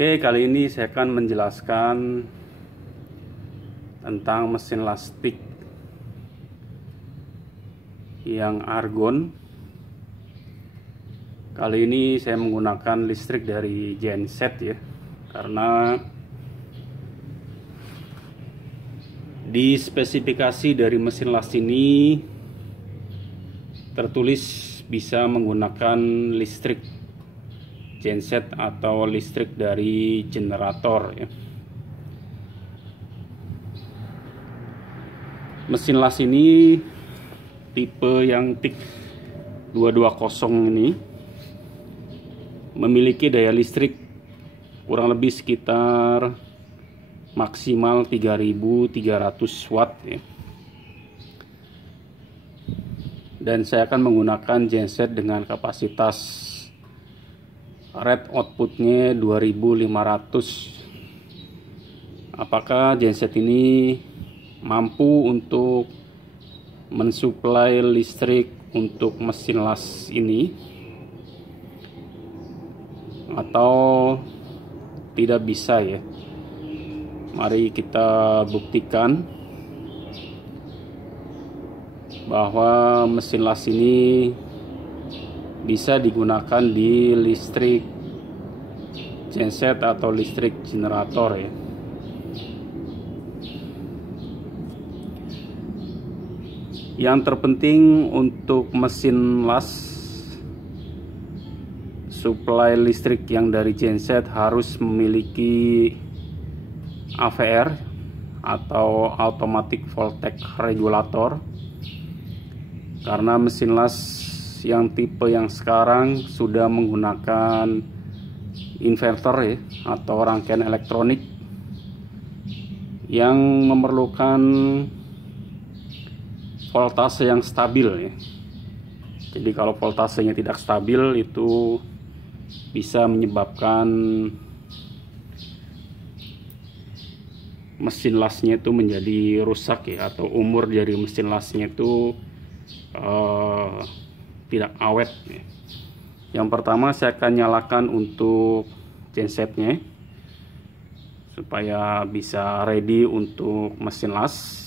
Oke, kali ini saya akan menjelaskan tentang mesin lastik yang argon. Kali ini saya menggunakan listrik dari genset ya, karena di spesifikasi dari mesin las ini tertulis bisa menggunakan listrik genset atau listrik dari generator ya. Mesin las ini tipe yang TIG 220 ini memiliki daya listrik kurang lebih sekitar maksimal 3300 watt ya. Dan saya akan menggunakan genset dengan kapasitas rate outputnya 2500. Apakah genset ini mampu untuk mensuplai listrik untuk mesin las ini atau tidak bisa ya? Mari kita buktikan bahwa mesin las ini bisa digunakan di listrik genset atau listrik generator ya. Yang terpenting untuk mesin las, suplai listrik yang dari genset harus memiliki AVR atau automatic voltage regulator, karena mesin las yang tipe yang sekarang sudah menggunakan inverter ya, atau rangkaian elektronik yang memerlukan voltase yang stabil ya. Jadi kalau voltasenya tidak stabil itu bisa menyebabkan mesin lasnya itu menjadi rusak ya, atau umur dari mesin lasnya itu tidak awet ya. Yang pertama saya akan nyalakan untuk gensetnya supaya bisa ready untuk mesin las.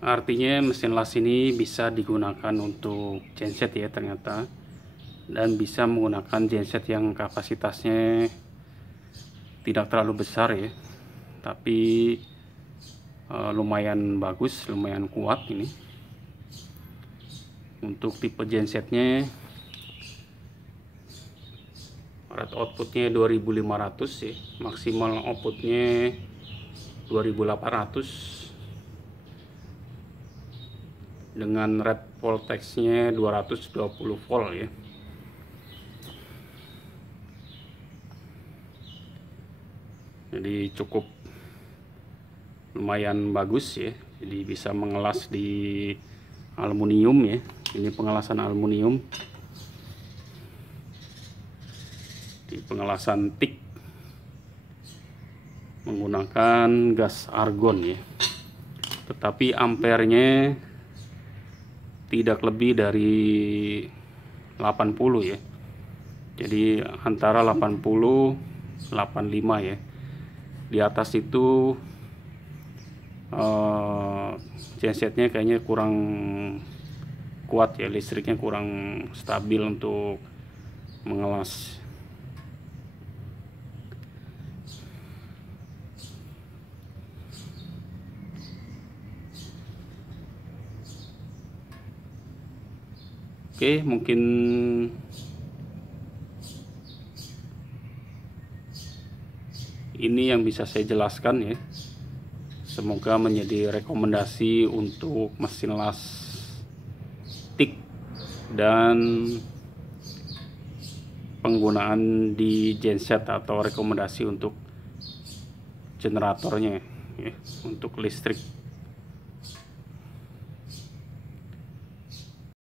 Artinya mesin las ini bisa digunakan untuk genset ya ternyata, dan bisa menggunakan genset yang kapasitasnya tidak terlalu besar ya, tapi lumayan bagus, lumayan kuat ini. Untuk tipe gensetnya rate outputnya 2500 ya, maksimal outputnya 2800 dengan rate voltage-nya 220 volt ya. Jadi cukup lumayan bagus ya. Jadi bisa mengelas di aluminium ya. Ini pengelasan aluminium. Di pengelasan TIG menggunakan gas argon ya. Tetapi ampernya tidak lebih dari 80 ya. Jadi antara 80 85 ya. Di atas itu gensetnya kayaknya kurang kuat ya, listriknya kurang stabil untuk mengelas. Oke, mungkin ini yang bisa saya jelaskan ya. Semoga menjadi rekomendasi untuk mesin las TIG dan penggunaan di genset, atau rekomendasi untuk generatornya ya, untuk listrik.